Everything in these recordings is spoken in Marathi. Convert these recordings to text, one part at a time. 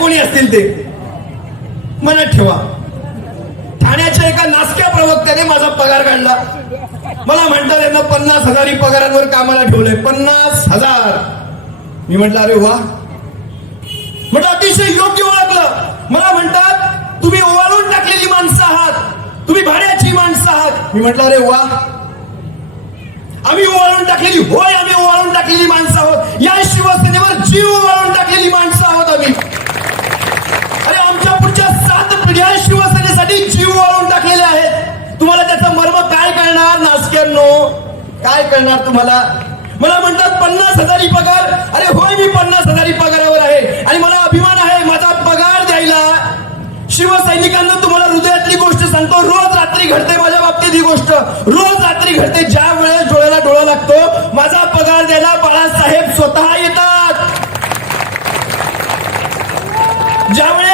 कोणी असतील ते? मनात ठेवा. ठाण्याच्या एका नासक्या प्रवक्त्याने माझा पगार काढला. मला म्हणतात यांना पन्नास हजारी पगारांवर कामाला ठेवलंय. पन्नास हजार. मी म्हटलं अरे वा. म्हटलं अतिशय योग्य ओळखलं. मला म्हणतात तुम्ही ओवाळून टाकलेली माणसं आहात. तुम्ही भाड्याची माणसं आहात. मी म्हटलं अरे वा. आम्ही ओवाळून टाकलेली होय आम्ही ओवाळून टाकलेली माणसं आहोत. या शिवसेनेवर जीव ओवाळून टाकलेली माणसं आहोत आम्ही. अरे आमच्या पुढच्या सात पिढ्या शिवसेनेसाठी जीव वाळून टाकलेले आहेत. तुम्हाला त्याचा मर्म काय कळणार नासक्यांनो? काय कळणार तुम्हाला? मला म्हणतात पन्नास हजारी पगार. अरे होय मी पन्नास हजारी पगारावर आहे. आणि मला अभिमान आहे माझा पगार द्यायला. शिवसैनिकांना तुम्हाला हृदयातली गोष्ट सांगतो रोज रात्री घडते माझ्या बाबतीत ही गोष्ट. रोज रात्री घडते ज्या वेळेस डोळ्याला डोळा लागतो माझा पगार द्यायला बाळासाहेब स्वतः येतात. ज्यावेळेस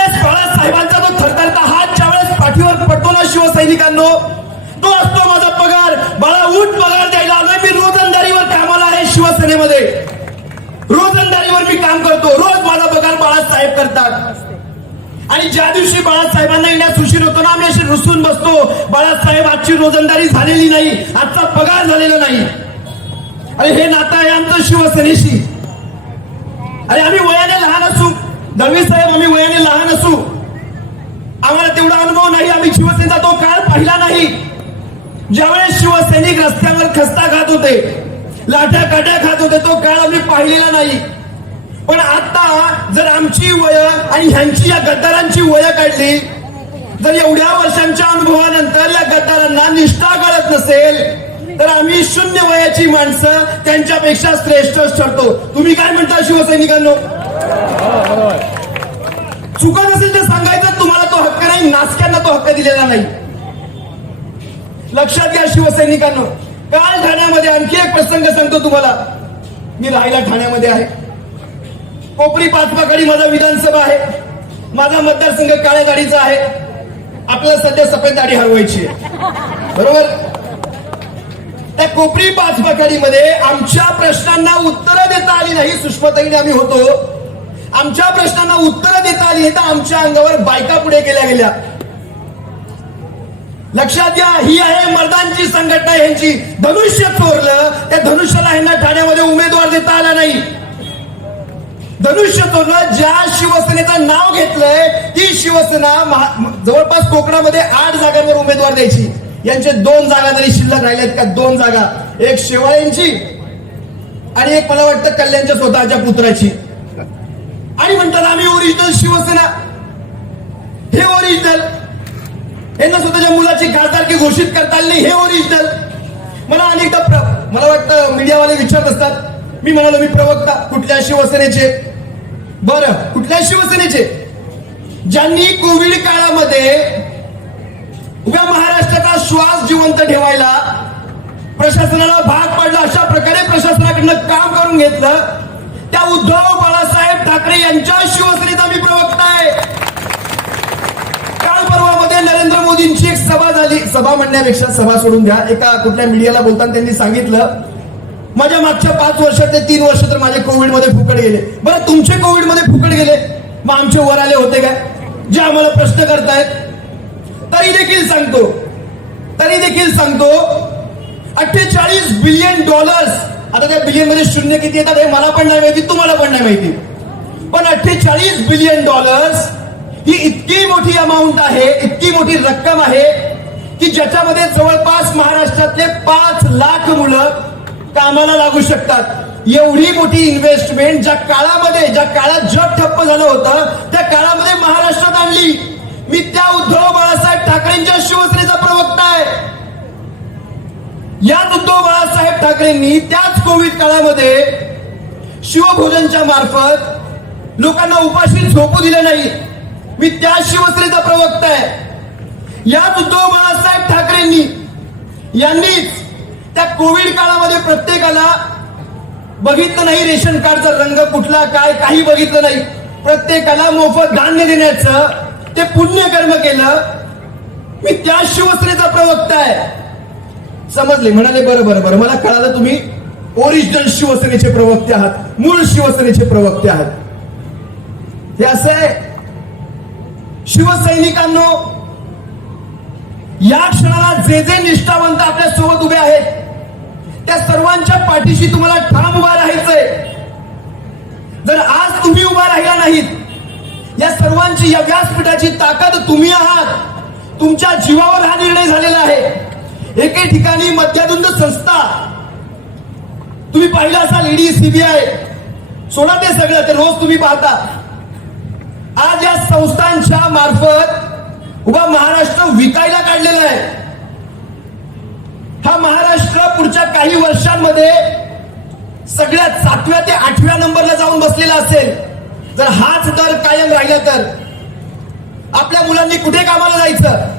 थरथरता हात? ज्यावेळेस पाठीवर पडतो ना शिवसैनिकांनो तो असतो माझा पगार. बाळा उठ पगार द्यायला आलोय मी रोजंदारीवर कामाला आहे शिवसेनेमध्ये. रोजंदारीवर मी काम करतो. रोज माझा पगार बाळासाहेब करतात. आणि ज्या दिवशी बाळासाहेबांना येण्यास उशीर होतो ना आम्ही असे रुसून बसतो. बाळासाहेब आजची रोजंदारी झालेली नाही. आजचा पगार झालेला नाही. अरे हे नातं आहे आमचं शिवसेनेशी. अरे आम्ही वयाने लहान असू. दळवी साहेब आम्ही वयाने लहान असू. आम्हाला तेवढा अनुभव नाही आम्ही शिवसेनेचा तो काळ पाहिला नाही. ज्यावेळेस शिवसैनिक रस्त्यावर खस्ता खात होते लाठ्या काट्या खात होते तो काळ आम्ही पाहिलेला नाही. पण आता जर आमची वय आणि ह्यांची या गद्दारांची वय काढली जर एवढ्या वर्षांच्या अनुभवानंतर या गद्दारांना निष्ठा कळत नसेल तर आम्ही शून्य वयाची माणसं त्यांच्यापेक्षा श्रेष्ठ ठरतो. तुम्ही काय म्हणता शिवसैनिकांनो? चुकत असेल नाही नासक्यांना तो हक्क दिलेला नाही. लक्षात घ्या शिवसैनिकांनो काल ठाण्यामध्ये आणखी एक प्रसंग सांगतो तुम्हाला. मी राहायला ठाण्यामध्ये आहे. कोपरी पाचपाकडी माझा विधानसभा आहे. माझा मतदारसंघ काळ्या दाढीचा आहे. आपल्याला सध्या सफेद दाढी हरवायची आहे. बरोबर? त्या कोपरी पाचपाकडीमध्ये आमच्या प्रश्नांना उत्तरं देता आली नाही. सुष्मताईने आम्ही होतो. आमच्या प्रश्नांना उत्तरं देता आली तर आमच्या अंगावर बायका पुढे केल्या गेल्या. लक्षात घ्या ही आहे मर्दांची संघटना यांची धनुष्य चोरलं त्या धनुष्याला यांना ठाण्यामध्ये उमेदवार देता आला नाही. धनुष्य चोरलं ज्या शिवसेनेचं नाव घेतलंय ती शिवसेना महा- जवळपास कोकणामध्ये आठ जागांवर उमेदवार द्यायची. यांचे दोन जागा जरी शिल्लक राहिल्यात का? दोन जागा. एक शेवाळ्यांची आणि एक मला वाटतं कल्याणच्या स्वतःच्या पुत्राची. आणि म्हणतात आम्ही ओरिजिनल शिवसेना. हे ओरिजिनल यांना स्वतःच्या मुलाची खासदारकी घोषित करता आली नाही. हे ओरिजिनल मला अनेकदा मला वाटतं मीडियावाले विचारत असतात. मी म्हणालो मी प्रवक्ता कुठल्या शिवसेनेचे? बरं कुठल्या शिवसेनेचे? ज्यांनी कोविड काळामध्ये उभ्या महाराष्ट्राचा श्वास जिवंत ठेवायला प्रशासनाला भाग पडला अशा प्रकारे प्रशासनाकडनं काम करून घेतलं त्या उद्धव बाळासाहेब ठाकरे यांच्या शिवसेनेचा मी प्रवक्ता आहे. काल परवामध्ये नरेंद्र मोदींची एक सभा झाली. सभा म्हणण्यापेक्षा सभा सोडून घ्या एका कुठल्या मीडियाला बोलताना त्यांनी सांगितलं माझ्या मागच्या पाच वर्षातले तीन वर्ष तर माझे कोविडमध्ये फुकट गेले. बरं तुमचे कोविडमध्ये फुकट गेले? मग आमचे वर आले होते काय? जे आम्हाला प्रश्न करतायत. तरी देखील सांगतो तरी देखील सांगतो अठ्ठेचाळीस बिलियन डॉलर्स आता त्या बिलियनमध्ये शून्य किती येतात हे मला पण नाही माहिती तुम्हाला पण नाही माहिती. पण अठ्ठेचाळीस बिलियन डॉलर्स ही इतकी मोठी अमाऊंट आहे इतकी मोठी रक्कम आहे की ज्याच्यामध्ये जवळपास महाराष्ट्रातले पाच लाख मुलं कामाला लागू शकतात. एवढी मोठी इन्व्हेस्टमेंट ज्या काळामध्ये ज्या काळात जग ठप्प झालं होतं त्या काळामध्ये महाराष्ट्रात आणली. मी त्या उद्धव बाळासाहेब ठाकरेंच्या शिवसेनेचा प्रवक्ता आहे. याच उद्धव बाळासाहेब ठाकरेंनी त्याच कोविड काळामध्ये शिवभोजनच्या मार्फत लोकांना उपाशी झोपू दिले नाही. मी त्या शिवसेनेचा प्रवक्ता आहे. याच उद्धव बाळासाहेब ठाकरेंनी यांनीच त्या कोविड काळामध्ये प्रत्येकाला बघितलं नाही रेशन कार्डचा रंग कुठला काय काही बघितलं नाही. प्रत्येकाला मोफत धान्य देण्याचं ते पुण्यकर्म केलं. मी त्या शिवसेनेचा प्रवक्ता आहे. समजले म्हणाले बरं बरं बरं. मला कळालं तुम्ही ओरिजिनल शिवसेनेचे प्रवक्ते आहात मूळ शिवसेनेचे प्रवक्ते आहात. हे शिवसैनिकांनो या क्षणाला जे जे निष्ठावंत आपल्यासोबत उभे आहेत त्या सर्वांच्या पाठीशी तुम्हाला ठाम उभा राहायचंय. जर आज तुम्ही उभा राहिला नाहीत या सर्वांची या व्यासपीठाची ताकद तुम्ही आहात तुमच्या जीवावर हा निर्णय झालेला आहे. एके ठिकाणी मध्याधुंद संस्था तुम्ही पाहिलं असाल ईडी सीबीआय सोडा ते सगळं ते रोज तुम्ही पाहता. आज या संस्थांच्या मार्फत उभा महाराष्ट्र विकायला काढलेला आहे. हा महाराष्ट्र पुढच्या काही वर्षांमध्ये सगळ्यात सातव्या ते आठव्या नंबरला जाऊन बसलेला असेल. जर हाच दर कायम राहिला तर आपल्या मुलांनी कुठे कामाला जायचं?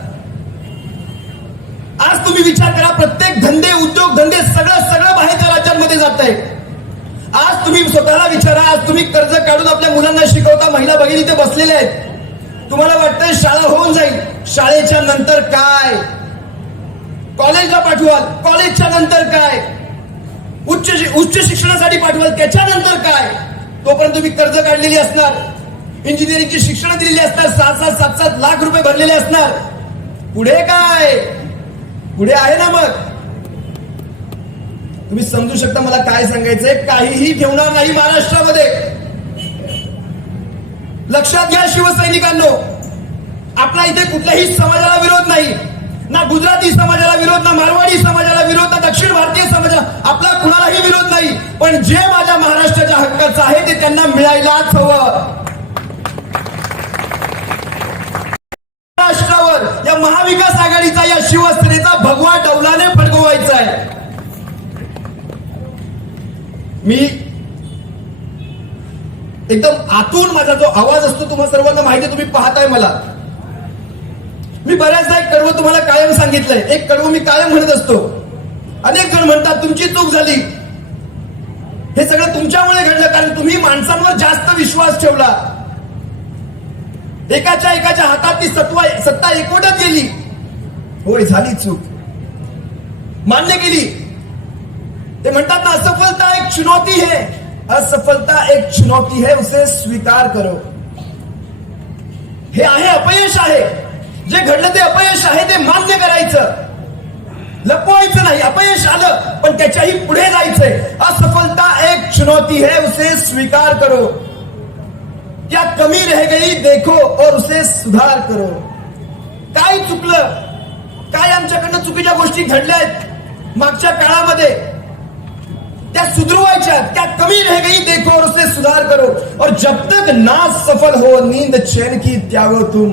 आज तुम्ही विचार करा प्रत्येक धंदे उद्योग धंदे सगळं सगळं बाहेरच्या राज्यांमध्ये जात आहे आज तुम्ही स्वतःला विचारा आज तुम्ही कर्ज काढून आपल्या मुलांना शिकवता महिला भगिनी ते बसलेल्या आहेत. तुम्हाला वाटतंय शाळा होऊन जाईल. शाळेच्या नंतर काय? कॉलेजला पाठवाल. कॉलेजच्या नंतर काय? उच्च शि- उच्च शिक्षणासाठी पाठवाल. त्याच्यानंतर काय? तोपर्यंत तुम्ही कर्ज काढलेली असणार. इंजिनिअरिंगची शिक्षण दिलेली असणार. सात सात सात सात लाख रुपये भरलेले असणार. पुढे काय? पुढे आहे ना मग. तुम्ही समजू शकता मला काय सांगायचंय? काहीही ठेवणार नाही महाराष्ट्रामध्ये. लक्षात घ्या शिवसैनिकांनो. आपला इथे कुठल्याही समाजाला विरोध नाही. ना गुजराती समाजाला विरोध ना मारवाडी समाजाला विरोध ना दक्षिण भारतीय समाजाला आपला कुणालाही विरोध नाही. पण जे माझ्या महाराष्ट्राच्या हक्काचं आहे ते त्यांना मिळायलाच हवं. महाराष्ट्रावर या महाविकास आघाडीचा या शिवसेनेचा भगवा डौलाने फडकवायचा आहे मी एकदम आतून माझा जो आवाज असतो तुम्हाला सर्वांना माहिती तुम्ही पाहताय मला. मी बऱ्याचदा एक कडवं तुम्हाला कायम सांगितलंय. एक कडवं मी कायम म्हणत असतो. अनेक जण म्हणतात तुमची चूक झाली. हे सगळं तुमच्यामुळे घडलं कारण तुम्ही माणसांवर जास्त विश्वास ठेवला. एकाच्या एकाच्या हातात ती सत्वा सत्ता एकवटत गेली. होय झाली चूक. मान्य केली. ते म्हणतात ना असफलता एक चुनौती है। असफलता एक चुनौती है उसे स्वीकार करो। हे आहे अपयश आहे। जे घडलं ते अपयश आहे ते मान्य करायचं। लपवायचं नाही अपयश आलं पण त्याच्याही पुढे जायचंय। असफलता एक चुनौती है उसे स्वीकार करो। क्या कमी रह गई देखो और उसे सुधार करो। काय चुकलं? काय आमच्याकडनं चुकीच्या गोष्टी घडल्या आहेत मागच्या काळामध्ये त्या सुधरवायच्या त्या कमी रह गई देखो और उसे सुधार करो. और जब तक ना सफल हो नींद चैन की त्यागो तुम.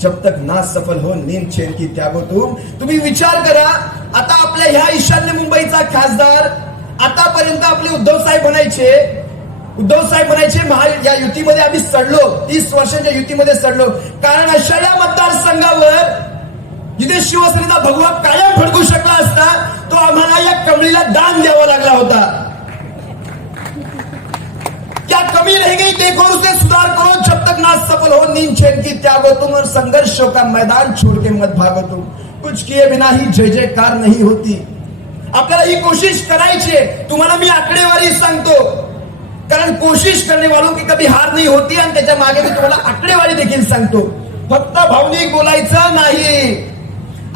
जब तक ना सफल हो नींद चैन की त्यागो तुम. तुम्ही विचार करा आता आपल्या ह्या ईशान्य मुंबईचा खासदार आतापर्यंत आपले उद्धव साहेब म्हणायचे उद्धव साहेब म्हणायचे महा या युतीमध्ये आम्ही सडलो. तीस वर्षाच्या युतीमध्ये सडलो. कारण अशा या मतदारसंघावर जिथे शिवसेनेचा भगवा कायम फडकू शकला असता तो आम्हाला या कमळीला दान द्यावा लागला होता. क्या कमी रह गई देखो उसे सुधार करो जब तक ना सफल हो नींद छेद की त्यागो तुम और संघर्षों का मैदान छोड़ के मत भागो तुम। कुछ किए बिना ही जय जयकार नहीं होती। आपल्याला ही कोशिश करायची तुम्हाला मी आकडेवारी सांगतो. कारण कोशिश करणे वालों की कभी हार नाही होती आणि त्याच्यामागे मी तुम्हाला आकडेवारी देखील सांगतो. फक्त भावनिक बोलायचं नाही.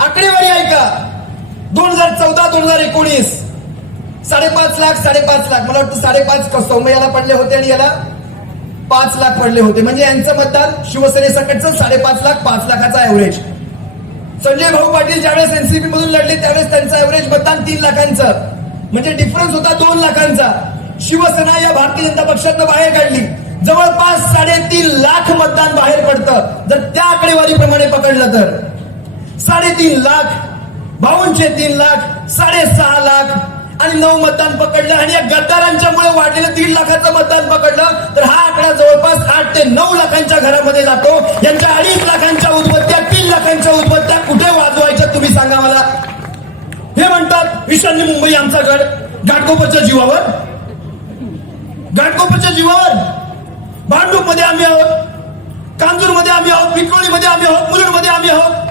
आकडेवारी ऐका. दोन हजार चौदा दोन हजार एकोणीस. साडेपाच लाख साडेपाच लाख. मला वाटतं साडेपाच सौम्य याला पडले होते आणि याला पाच लाख पडले होते. म्हणजे यांचं मतदान शिवसेनेसकटचं साडेपाच लाख पाच लाखाचा ऍव्हरेज संजय भाऊ पाटील ज्यावेळेस एनसीपी मधून लढले त्यावेळेस त्यांचं ऍव्हरेज मतदान तीन लाखांचं. म्हणजे डिफरन्स होता दोन लाखांचा. शिवसेना या भारतीय जनता पक्षातनं बाहेर काढली. जवळपास साडेतीन लाख मतदान बाहेर पडतं. जर त्या आकडेवारीप्रमाणे पकडलं तर. साडेतीन लाख भाऊंचे तीन लाख साडेसहा लाख. आणि नऊ मतदान पकडलं आणि या गद्दारांच्यामुळे वाढलेलं दीड लाखाचं मतदान पकडलं तर हा आकडा जवळपास आठ ते नऊ लाखांच्या घरामध्ये जातो. यांच्या अडीच लाखांच्या उदबत्त्या तीन लाखांच्या उदबत्त्या कुठे वाजवायच्या तुम्ही सांगा मला? हे म्हणतात ईशान्य मुंबई आमचा गड घाटकोपरच्या जीवावर. घाटकोपरच्या जीवावर. भांडूपमध्ये आम्ही आहोत कांजूरमध्ये आम्ही आहोत पिंपळी मध्ये आम्ही आहोत मुलुंडमध्ये आम्ही आहोत.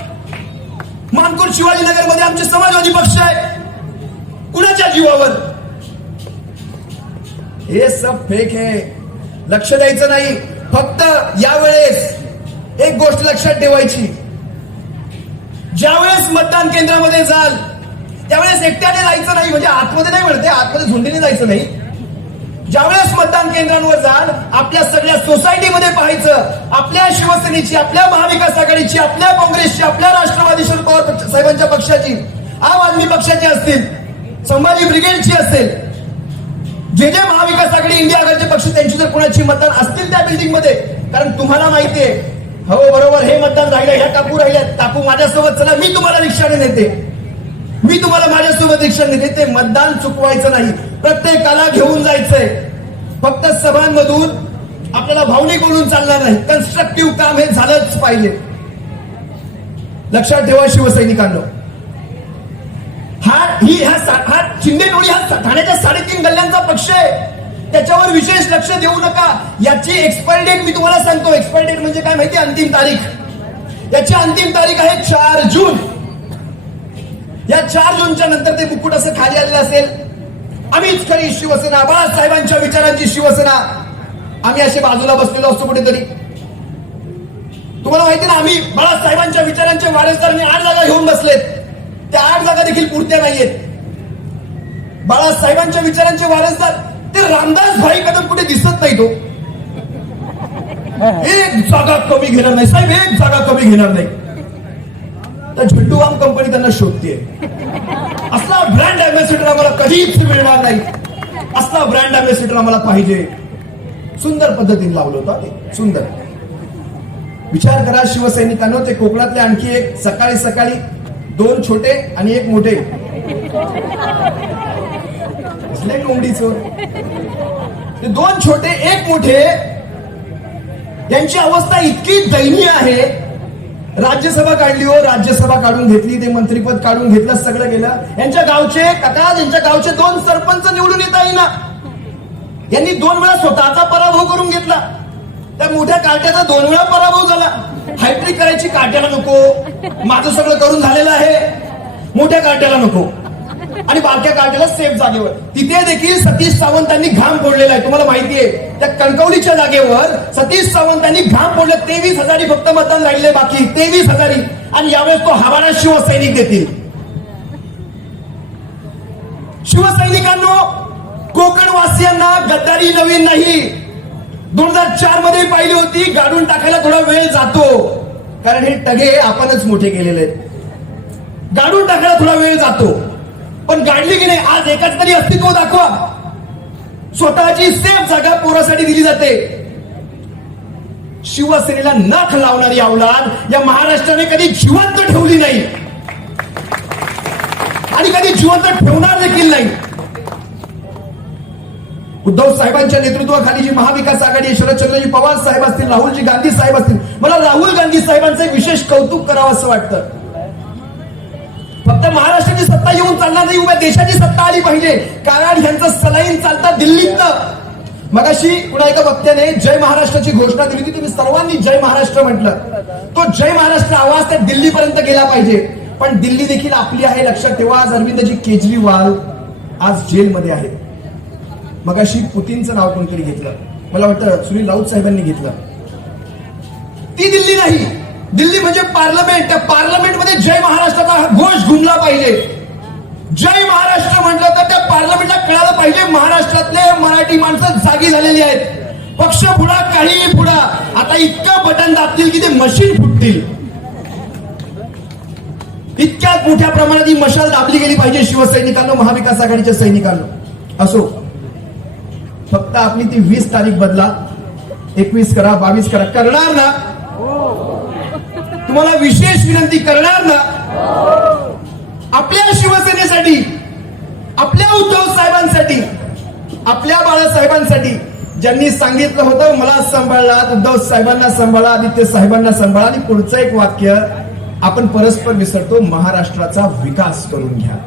मानकोट शिवाजीनगरमध्ये आमचे समाजवादी पक्ष आहे. कुणाच्या जीवावर? हे सब फेक आहे लक्ष द्यायचं नाही. फक्त यावेळेस एक एक गोष्ट लक्षात ठेवायची. ज्यावेळेस मतदान केंद्रामध्ये जाल त्यावेळेस एकट्याने जायचं नाही. म्हणजे आतमध्ये नाही म्हणते आतमध्ये झुंडीने जायचं नाही. ज्यावेळेस मतदान केंद्रांवर जाल आपल्या सगळ्या सोसायटीमध्ये पाहायचं आपल्या शिवसेनेची आपल्या महाविकास आघाडीची आपल्या काँग्रेसची आपल्या राष्ट्रवादी शरद पवार साहेबांच्या पक्षाची आम आदमी पक्षाची असतील संभाजी ब्रिगेडची असेल जे जे महाविकास आघाडी इंडिया आघाडीचे पक्ष त्यांची जर कोणाची मतदान असतील त्या बिल्डिंगमध्ये कारण तुम्हाला माहितीये हो बरोबर हे मतदान राहिलं ह्या काकू राहिल्या काकू माझ्यासोबत चला मी तुम्हाला रिक्षाने नेते. मी तुम्हाला माझ्यासोबत रिक्षा नेते ते मतदान चुकवायचं नाही. प्रत्येकाला घेऊन जायचंय. फक्त सभांमधून आपल्याला भावनिक बोलून चालणार नाही. कन्स्ट्रक्टिव्ह काम हे झालंच पाहिजे. लक्षात ठेवा शिवसैनिकांनो. हा ही ह्या हा शिंदे टोळी हा ठाण्याच्या साडेतीन गल्ल्यांचा पक्ष आहे. त्याच्यावर विशेष लक्ष देऊ नका. याची एक्सपायरी डेट मी तुम्हाला सांगतो. एक्सपायरी डेट म्हणजे काय माहिती? अंतिम तारीख. याची अंतिम तारीख आहे चार जून. या चार जूनच्या नंतर ते मुकुट असं खाली आलेलं असेल. आम्हीच खरी शिवसेना बाळासाहेबांच्या विचारांची शिवसेना. आम्ही असे बाजूला बसलेलो असतो कुठेतरी. तुम्हाला माहिती ना आम्ही बाळासाहेबांच्या विचारांचे वारसदार आणि आठ जागा घेऊन बसलेत. त्या आठ जागा देखील पुरत्या नाहीयेत. बाळासाहेबांच्या विचारांचे वारसदार ते रामदास भाई कदम कुठे दिसत नाही तो हो. एक जागा कमी घेणार नाही. साहेब एक जागा कमी घेणार नाही. तर झुंटू वाम कंपनी त्यांना शोधते ब्रँड अम्बॅसिडर आम्हाला कधीच मिळणार नाही. असला ब्रँड अम्बॅसिडर आम्हाला पाहिजे. सुंदर पद्धतीने लावलं होतं ते. सुंदर. विचार करा शिवसैनिकांनो ते कोकणातले आणखी एक सकाळी सकाळी दोन छोटे आणि एक मोठे. ते दोन छोटे एक मोठे. यांची अवस्था इतकी दयनीय आहे. राज्यसभा काढली हो राज्यसभा काढून घेतली ते मंत्रीपद काढून घेतलं सगळं गेलं. यांच्या गावचे काका यांच्या गावचे दोन सरपंच निवडून येता येईना. यांनी दोन वेळा स्वतःचा पराभव करून घेतला. त्या मोठ्या काट्याचा दोन वेळा पराभव झाला. हायट्रिक करायची काट्याला नको. माझं सगळं करून झालेलं आहे. मोठ्या काट्याला नको. आणि बारक्या काट्याला सेफ जागेवर. तिथे देखील सतीश सावंतांनी घाम फोडलेला आहे. तुम्हाला माहितीये त्या कणकवलीच्या जागेवर सतीश सावंतांनी घाम फोडलं. तेवीस हजारी फक्त मतदान राहिले बाकी. तेवीस हजारी. आणि यावेळेस तो हवाना शिवसैनिक देतील. शिवसैनिकांनो कोकणवासियांना गद्दारी नवीन नाही. दोन हजार चारमध्ये पाहिली होती गाडून टाकायला थोडा वेळ जातो. कारण हे टगे आपणच मोठे केलेले आहेत. गाडून टाकायला थोडा वेळ जातो. पण गाडली की नाही आज एकाच तरी अस्तित्व दाखवा. स्वतःची सेफ जागा पोरासाठी दिली जाते. शिवसेनेला नख लावणारी अवलाद या महाराष्ट्राने कधी जिवंत ठेवली नाही. आणि कधी जिवंत ठेवणार देखील नाही. उद्धव साहेबांच्या नेतृत्वाखाली जी महाविकास आघाडी शरदचंद्रजी पवार साहेब असतील राहुलजी गांधी साहेब असतील मला राहुल गांधी साहेबांचं विशेष कौतुक करावं असं वाटतं. फक्त महाराष्ट्राची सत्ता येऊन चालणार नाही उभ्या देशाची सत्ता आली पाहिजे. कारण ह्यांचं सलाईन चालतं दिल्लीत. मगाशी कुणा एका वक्त्याने जय महाराष्ट्राची घोषणा दिली होती. तुम्ही सर्वांनी जय महाराष्ट्र म्हटलं. तो जय महाराष्ट्र आवाज त्या दिल्लीपर्यंत गेला पाहिजे. पण दिल्ली देखील आपली आहे लक्षात ठेवा. आज अरविंदजी केजरीवाल आज जेलमध्ये आहेत. मगाशी पुतीनचं नाव कोणतरी घेतलं. मला वाटतं सुनील राऊत साहेबांनी घेतलं. ती दिल्ली नाही. दिल्ली म्हणजे पार्लमेंट. त्या पार्लमेंटमध्ये जय महाराष्ट्राचा घोष घुमला पाहिजे. जय महाराष्ट्र म्हटलं तर त्या पार्लमेंटला कळालं पाहिजे. महाराष्ट्रातले मराठी माणसं जागी झालेली आहेत. पक्ष पुढा काहीही पुढा आता इतकं बटन दाबतील की ते मशीन फुटतील. इतक्या मोठ्या प्रमाणात ही मशाल दाबली गेली पाहिजे शिवसैनिकांना महाविकास आघाडीच्या सैनिकांना. असो. फक्त आपली ती वीस तारीख बदला. एकवीस करा बावीस करा. करणार ना? तुम्हाला विशेष विनंती करणार ना? आपल्या शिवसेनेसाठी आपल्या उद्धव साहेबांसाठी आपल्या बाळासाहेबांसाठी ज्यांनी सांगितलं होतं मला सांभाळला उद्धव साहेबांना सांभाळा आदित्य साहेबांना सांभाळा. आणि पुढचं एक वाक्य आपण परस्पर विसरतो महाराष्ट्राचा विकास करून घ्या.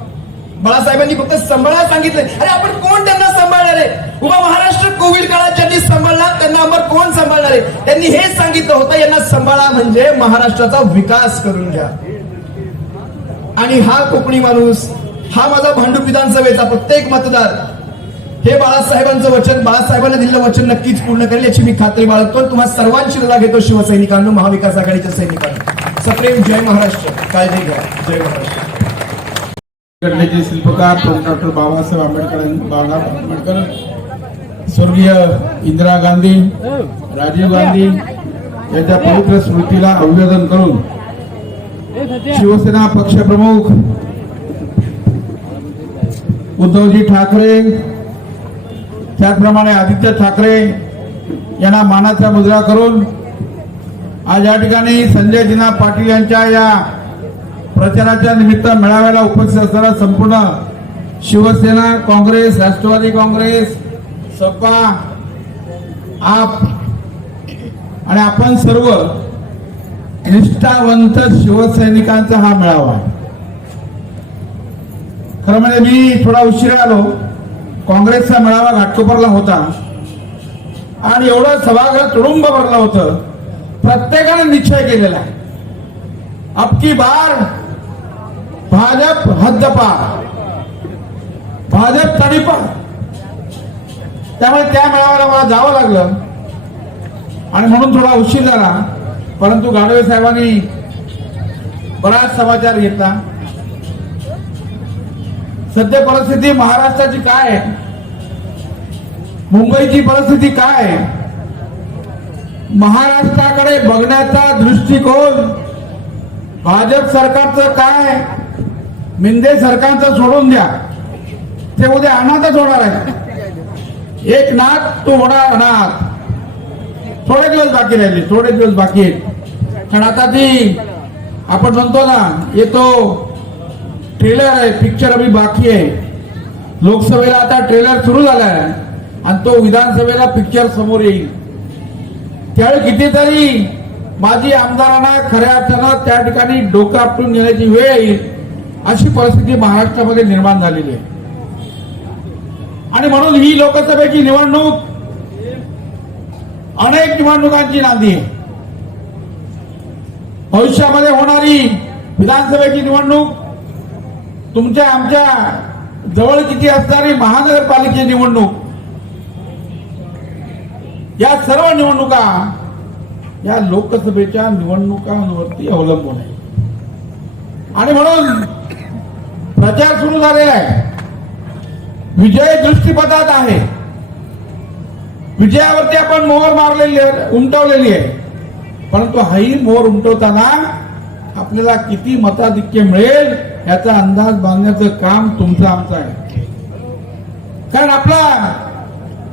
बाळासाहेबांनी फक्त सांभाळा सांगितलं. अरे आपण कोण सांभाळणार. आहे उभा महाराष्ट्र कोविड काळात ज्यांनी सांभाळला त्यांना आपण कोण सांभाळणार? आहे त्यांनी हेच सांगितलं होतं यांना सांभाळा म्हणजे महाराष्ट्राचा विकास करून घ्या. आणि हा कोकणी माणूस हा माझा भांडूप विधानसभेचा प्रत्येक मतदार हे बाळासाहेबांचं वचन बाळासाहेबांना दिलेलं वचन नक्कीच पूर्ण करेल याची मी खात्री बाळगतो. तुम्हा सर्वांची लढा घेतो शिवसैनिकांनो महाविकास आघाडीच्या सैनिकांना. सप्रेम जय महाराष्ट्र. काळजी घ्या. जय महाराष्ट्र. घटनेचे शिल्पकार डॉक्टर बाबासाहेब आंबेडकर बाबासाहेब आंबेडकर स्वर्गीय इंदिरा गांधी राजीव गांधी यांच्या पवित्र स्मृतीला अभिवादन करून शिवसेना पक्षप्रमुख उद्धवजी ठाकरे त्याचप्रमाणे आदित्य ठाकरे यांना मानाचा मुजरा करून आज या ठिकाणी संजयजीना पाटील यांच्या या प्रचाराच्या निमित्त मेळाव्याला उपस्थित असणारा संपूर्ण शिवसेना काँग्रेस राष्ट्रवादी काँग्रेस सपा आप आणि आपण सर्व निष्ठावंत शिवसैनिकांचा हा मेळावा आहे. खरं म्हणजे मी थोडा उशिरा आलो. काँग्रेसचा मेळावा घाटकोपरला होता. आणि एवढं सभागृह तुडुंब भरलं होतं. प्रत्येकाने निश्चय केलेला आहे. अब की बार भाजप हद्दपार. भाजप तडीपार. त्यामुळे त्या मेळाव्याला मला जावं लागलं. आणि म्हणून थोडा उशीर झाला. परंतु गाडवे साहेबांनी बराच समाचार घेतला. सध्या परिस्थिती महाराष्ट्राची काय आहे? मुंबईची परिस्थिती काय आहे? महाराष्ट्राकडे बघण्याचा दृष्टिकोन भाजप सरकारचं काय मिंदे सरकारचं सोडून द्या. ते उद्या अनाथच होणार आहे एक नाथ तो होणार अनाथ. थोडे दिवस बाकी राहिले थोडे दिवस बाकी आहेत. पण आता ती आपण म्हणतो ना येतो. ट्रेलर आहे पिक्चर अभी बाकी आहे. लोकसभेला आता ट्रेलर सुरू झाला आहे आणि तो विधानसभेला पिक्चर समोर येईल. त्यावेळी कितीतरी माजी आमदारांना खऱ्या अर्थानं त्या ठिकाणी डोकं आपटून घेण्याची वेळ येईल. अशी परिस्थिती महाराष्ट्रामध्ये निर्माण झालेली आहे. आणि म्हणून ही लोकसभेची निवडणूक अनेक निवडणुकांची नांदी आहे. भविष्यामध्ये होणारी विधानसभेची निवडणूक तुमच्या आमच्या जवळ किती असणारी महानगरपालिकेची निवडणूक या सर्व निवडणुका या लोकसभेच्या निवडणुकांवरती अवलंबून आहे आणि म्हणून प्रचार सुरू झालेला आहे. विजय दृष्टीपथात आहे. विजयावरती आपण मोहर मारलेली उमटवलेली आहे. परंतु हाही मोहर उमटवताना आपल्याला किती मताधिक्य मिळेल याचा अंदाज बांधण्याचं काम तुमचं आमचं आहे. कारण आपला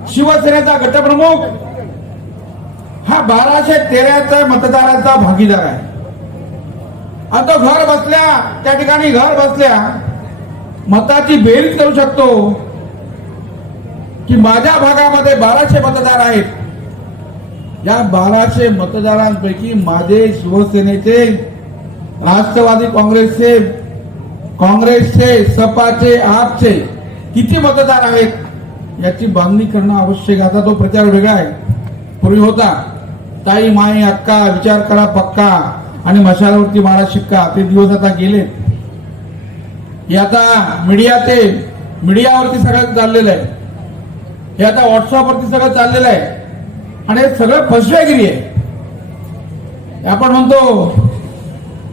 शिवसेनेचा गटप्रमुख हा बाराशे तेराच्या मतदारांचा भागीदार आहे. आता घर बसल्या त्या ठिकाणी घर बसल्या मताची बेरीज करू शकतो. की माझ्या भागामध्ये बाराशे मतदार आहेत. या बाराशे मतदारांपैकी माझे शिवसेनेचे राष्ट्रवादी काँग्रेसचे काँग्रेसचे सपाचे आपचे किती मतदार आहेत याची बांधणी करणं आवश्यक आता तो प्रचार वेगळा आहे. पूर्वी होता ताई माई अक्का विचार करा पक्का. आणि मशालावरती मारा शिक्का ते दिवस आता गेले. हे आता मीडिया ते मीडियावरती सगळं चाललेलं आहे. हे आता व्हॉट्सअपवरती सगळं चाललेलं आहे. आणि हे सगळं फसव्यागिरी आहे. आपण म्हणतो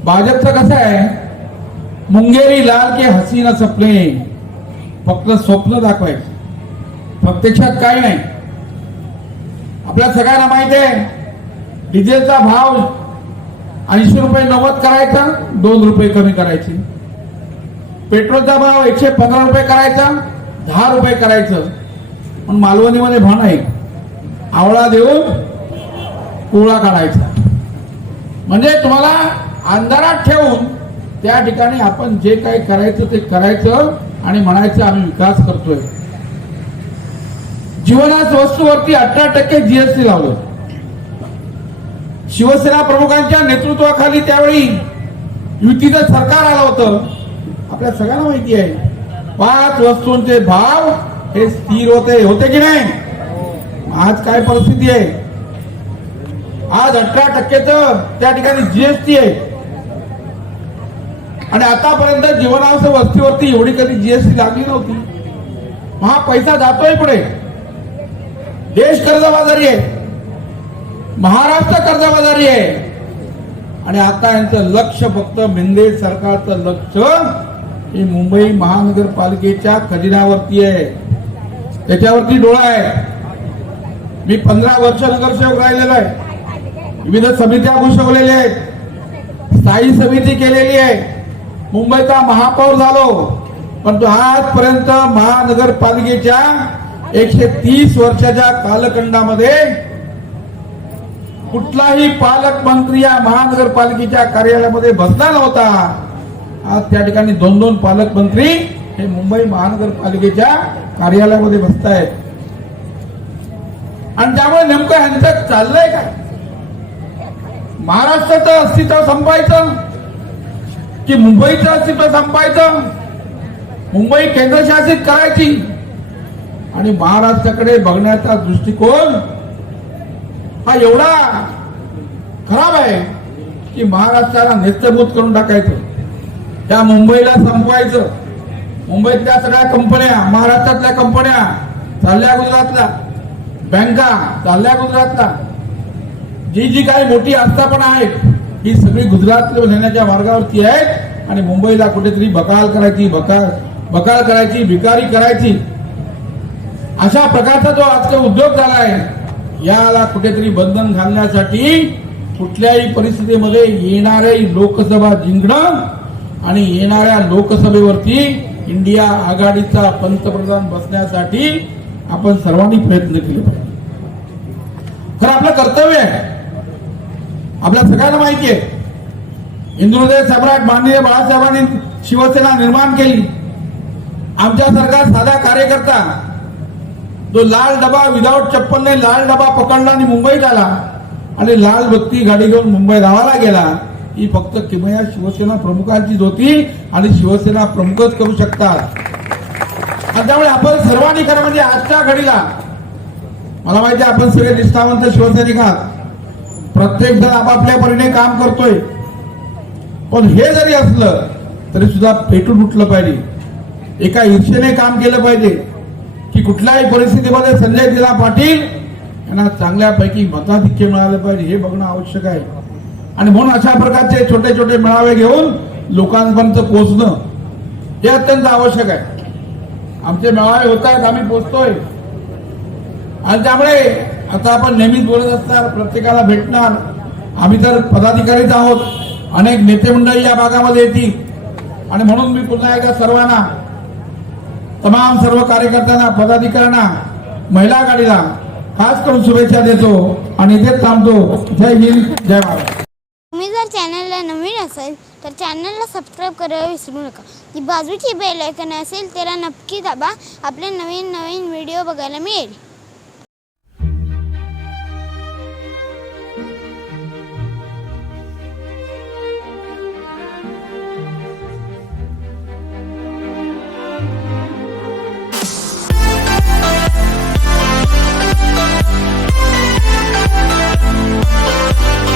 भाजपचं कसं आहे? मुंगेरी लाल की हसीना सपने. फक्त स्वप्न दाखवायचं. प्रत्यक्षात काही नाही. आपल्या सगळ्यांना माहीत आहे डिझेलचा भाव ऐंशी रुपये नव्वद करायचा दोन रुपये कमी करायचे. पेट्रोलचा भाव एकशे पंधरा रुपये करायचा दहा रुपये करायचं. पण मालवणीमध्ये भान आहे आवळा देऊन कुळा काढायचा. म्हणजे तुम्हाला अंधारात ठेवून त्या ठिकाणी आपण जे काही करायचं ते करायचं आणि म्हणायचं आम्ही विकास करतोय. जीवनास वस्तूवरती अठरा टक्के जीएसटी लावलं. शिवसेना प्रमुखांच्या नेतृत्वाखाली त्यावेळी युतीचं सरकार आलं होतं. आपल्या सगळ्यांना माहिती आहे. पाच वस्तूंचे भाव हे स्थिर होते. होते की नाही? आज काय परिस्थिती आहे? आज अठरा टक्केच त्या ठिकाणी जीएसटी आहे. आणि आतापर्यंत जीवनावश्यक वस्तीवरती एवढी कधी जीएसटी लागली नव्हती. हा पैसा जातोय पुढे. देश कर्जबाजारी आहे. महाराष्ट्र कर्जबाजारी आहे. आणि आता यांचं लक्ष फक्त मेंदे सरकारचं लक्ष हे मुंबई महानगरपालिकेच्या खजिन्यावरती आहे. त्याच्यावरती डोळा आहे. मी पंधरा वर्ष नगरसेवक राहिलेलो आहे. विविध समित्या घुसवलेल्या आहेत. स्थायी समिती केलेली आहे. मुंबईचा महापौर झालो. परंतु आजपर्यंत महानगरपालिकेच्या एकशे तीस वर्षाच्या कालखंडामध्ये कुठलाही पालकमंत्री या महानगरपालिकेच्या कार्यालयामध्ये बसला नव्हता. आज त्या ठिकाणी दोन दोन पालकमंत्री हे मुंबई महानगरपालिकेच्या कार्यालयामध्ये बसत आहेत आणि त्यामुळे नेमकं ह्यांचं चाललंय काय? महाराष्ट्राचं अस्तित्व संपायचं? की मुंबईचं अस्तित्व संपायचं? मुंबई केंद्रशासित करायची? आणि महाराष्ट्राकडे बघण्याचा दृष्टिकोन हा एवढा खराब आहे की महाराष्ट्राला नेस्तभूत करून टाकायचं. त्या मुंबईला संपवायचं. मुंबईतल्या सगळ्या कंपन्या महाराष्ट्रातल्या कंपन्या चालल्या गुजरातला. बँका चालल्या गुजरातला. जी जी काही मोठी आस्थापना आहेत ही सगळी गुजरातला नेण्याच्या मार्गावरती आहेत आणि मुंबईला कुठेतरी बकाल करायची बकाल बकाल करायची भिकारी करायची. अशा प्रकारचा जो आजचा उद्योग झाला आहे याला कुठेतरी बंधन घालण्यासाठी कुठल्याही परिस्थितीमध्ये येणारे लोकसभा जिंकणं आणि येणाऱ्या लोकसभेवरती इंडिया आघाडीचा पंतप्रधान बसण्यासाठी आपण सर्वांनी प्रयत्न केले पाहिजे. खरं आपलं कर्तव्य आहे. आपल्या सगळ्यांना माहिती आहे. इंदुहृदय सम्राट माननीय बाळासाहेबांनी शिवसेना निर्माण केली. आमच्यासारखा साधा कार्यकर्ता जो लाल डबा विदाऊट चप्पलने लाल डबा पकडला आणि मुंबईत आला. आणि लाल बत्ती गाडी घेऊन मुंबई गावाला गेला. ही फक्त किमया शिवसेना प्रमुखांचीच होती आणि शिवसेना प्रमुखच करू शकतात. आणि त्यामुळे आपण सर्वांनी करा म्हणजे आजच्या घडीला मला माहिती आपण सगळे निष्ठावंत शिवसैनिक आहात प्रत्येक जण आपापल्या परीने काम करतोय. पण हे जरी असलं तरी सुद्धा पेटून उठलं पाहिजे. एका ईर्षेने काम केलं पाहिजे. की कुठल्याही परिस्थितीमध्ये संजय दिला पाटील यांना चांगल्यापैकी मताधिक्य मिळालं पाहिजे हे बघणं आवश्यक आहे. आणि म्हणून अशा प्रकारचे छोटे छोटे मेळावे घेऊन लोकांपर्यंत पोहोचणं हे अत्यंत आवश्यक आहे. आमचे मेळावे होत आहेत आम्ही पोचतोय आणि त्यामुळे आता आपण नेहमीच बोलत असणार प्रत्येकाला भेटणार. आम्ही तर पदाधिकारीच आहोत. अनेक नेते मंडळी या भागामध्ये येतील. आणि म्हणून मी पुन्हा एकदा सर्वांना तमाम सर्व कार्यकर्त्यांना पदाधिकाऱ्यांना महिला आघाडीला खास करून शुभेच्छा देतो आणि इथेच थांबतो. जय हिंद जय भारत. तुम्ही जर चॅनलला नवीन असेल तर चॅनलला सबस्क्राईब करायला विसरू नका. जी बाजूची बेल ऐकन असेल त्याला नक्की दाबा. आपले नवीन नवीन व्हिडिओ बघायला मिळेल.